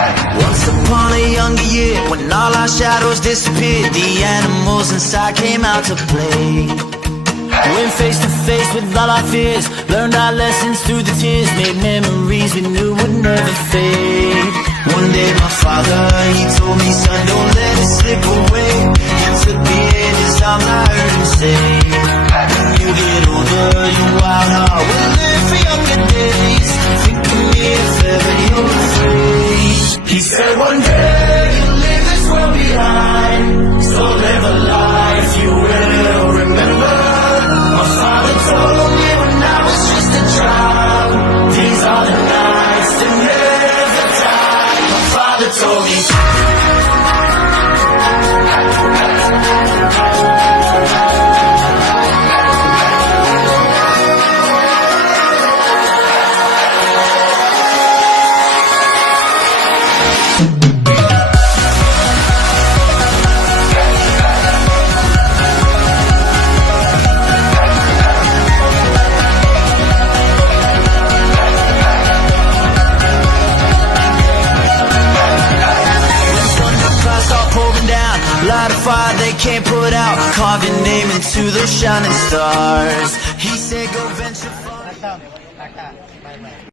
Once upon a younger year, when all our shadows disappeared, the animals inside came out to play. Went face to face with all our fears, learned our lessons through the tears, made memories we knew would never fade. One day my father, he told me, son, don't let it slip away. He took me in his arms, I heard him say, when you get older, your wild heart will live for younger days. Think of me if ever you're afraid. He said one day you'll leave this world behind, so live a life you will remember. My father told me when I was just a child, these are the nights that never die. My father told me. Light a fire they can't put out, carve your name into those shining stars. He said go venture far.